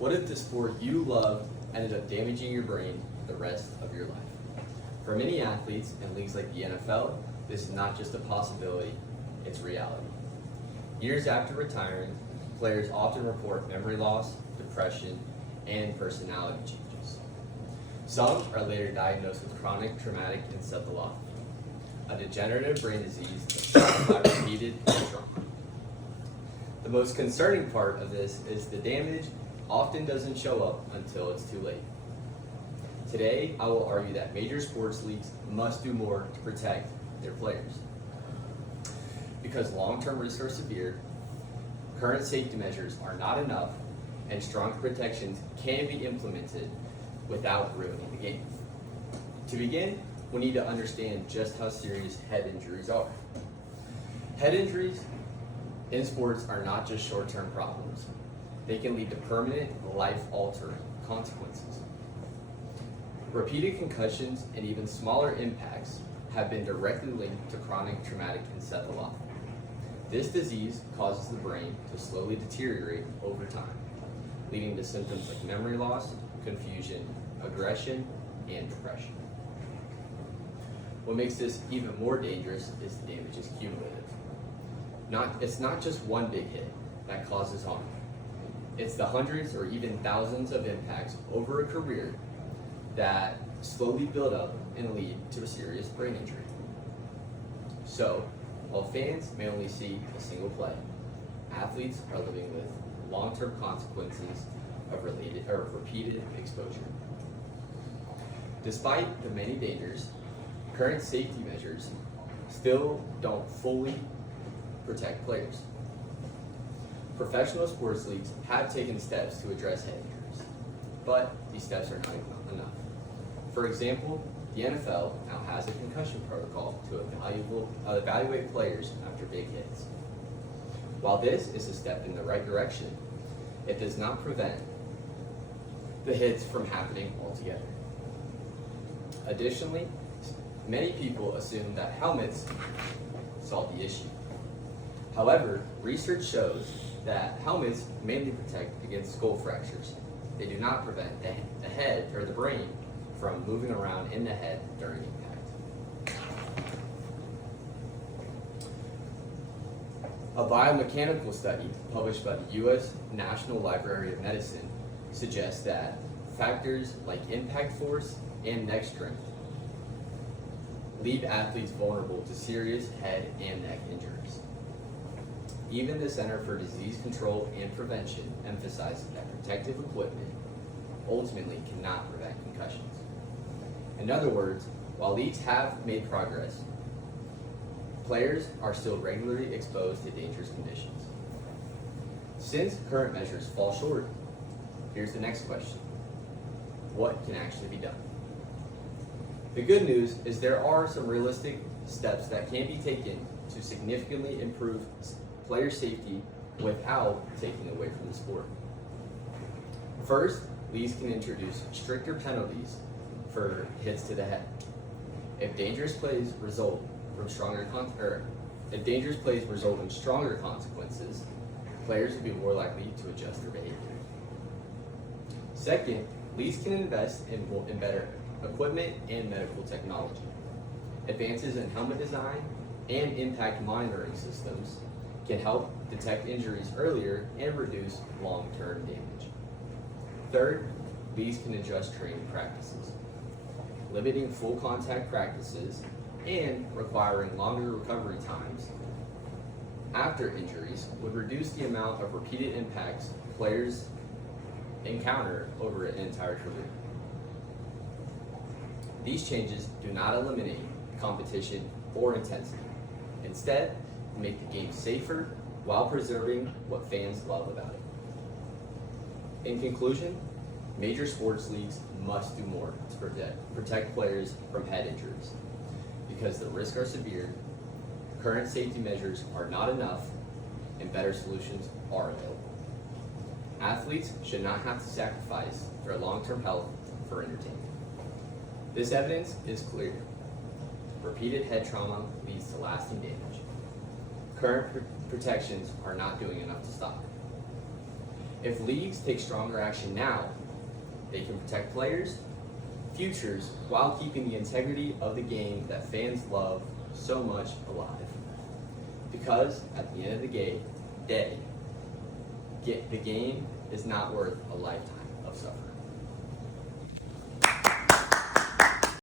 What if the sport you love ended up damaging your brain the rest of your life? For many athletes in leagues like the NFL, this is not just a possibility, it's reality. Years after retiring, players often report memory loss, depression, and personality changes. Some are later diagnosed with chronic traumatic encephalopathy, a degenerative brain disease caused by repeated trauma. The most concerning part of this is the damage often doesn't show up until it's too late. Today, I will argue that major sports leagues must do more to protect their players. Because long-term risks are severe, current safety measures are not enough, and strong protections can be implemented without ruining the game. To begin, we need to understand just how serious head injuries are. Head injuries in sports are not just short-term problems. They can lead to permanent, life-altering consequences. Repeated concussions and even smaller impacts have been directly linked to chronic traumatic encephalopathy. This disease causes the brain to slowly deteriorate over time, leading to symptoms like memory loss, confusion, aggression, and depression. What makes this even more dangerous is the damage is cumulative. It's not just one big hit that causes harm. It's the hundreds or even thousands of impacts over a career that slowly build up and lead to a serious brain injury. So, while fans may only see a single play, athletes are living with long-term consequences of repeated exposure. Despite the many dangers, current safety measures still don't fully protect players. Professional sports leagues have taken steps to address head injuries, but these steps are not enough. For example, the NFL now has a concussion protocol to evaluate players after big hits. While this is a step in the right direction, it does not prevent the hits from happening altogether. Additionally, many people assume that helmets solve the issue. However, research shows that helmets mainly protect against skull fractures. They do not prevent the head or the brain from moving around in the head during impact. A biomechanical study published by the U.S. National Library of Medicine suggests that factors like impact force and neck strength leave athletes vulnerable to serious head and neck injuries. Even the Center for Disease Control and Prevention emphasizes that protective equipment ultimately cannot prevent concussions. In other words, while leagues have made progress, players are still regularly exposed to dangerous conditions. Since current measures fall short, here's the next question. What can actually be done? The good news is there are some realistic steps that can be taken to significantly improve player safety without taking away from the sport. First, leagues can introduce stricter penalties for hits to the head. If dangerous plays result in stronger consequences, players will be more likely to adjust their behavior. Second, leagues can invest in better equipment and medical technology. Advances in helmet design and impact monitoring systems can help detect injuries earlier and reduce long-term damage. Third, leagues can adjust training practices. Limiting full contact practices and requiring longer recovery times after injuries would reduce the amount of repeated impacts players encounter over an entire career. These changes do not eliminate competition or intensity. Instead, they make the game safer while preserving what fans love about it. In conclusion, major sports leagues must do more to protect players from head injuries. Because the risks are severe, current safety measures are not enough, and better solutions are available. Athletes should not have to sacrifice their long-term health for entertainment. This evidence is clear. Repeated head trauma leads to lasting damage. Current protections are not doing enough to stop it. If leagues take stronger action now, they can protect players' futures while keeping the integrity of the game that fans love so much alive. Because at the end of the day, the game is not worth a lifetime of suffering.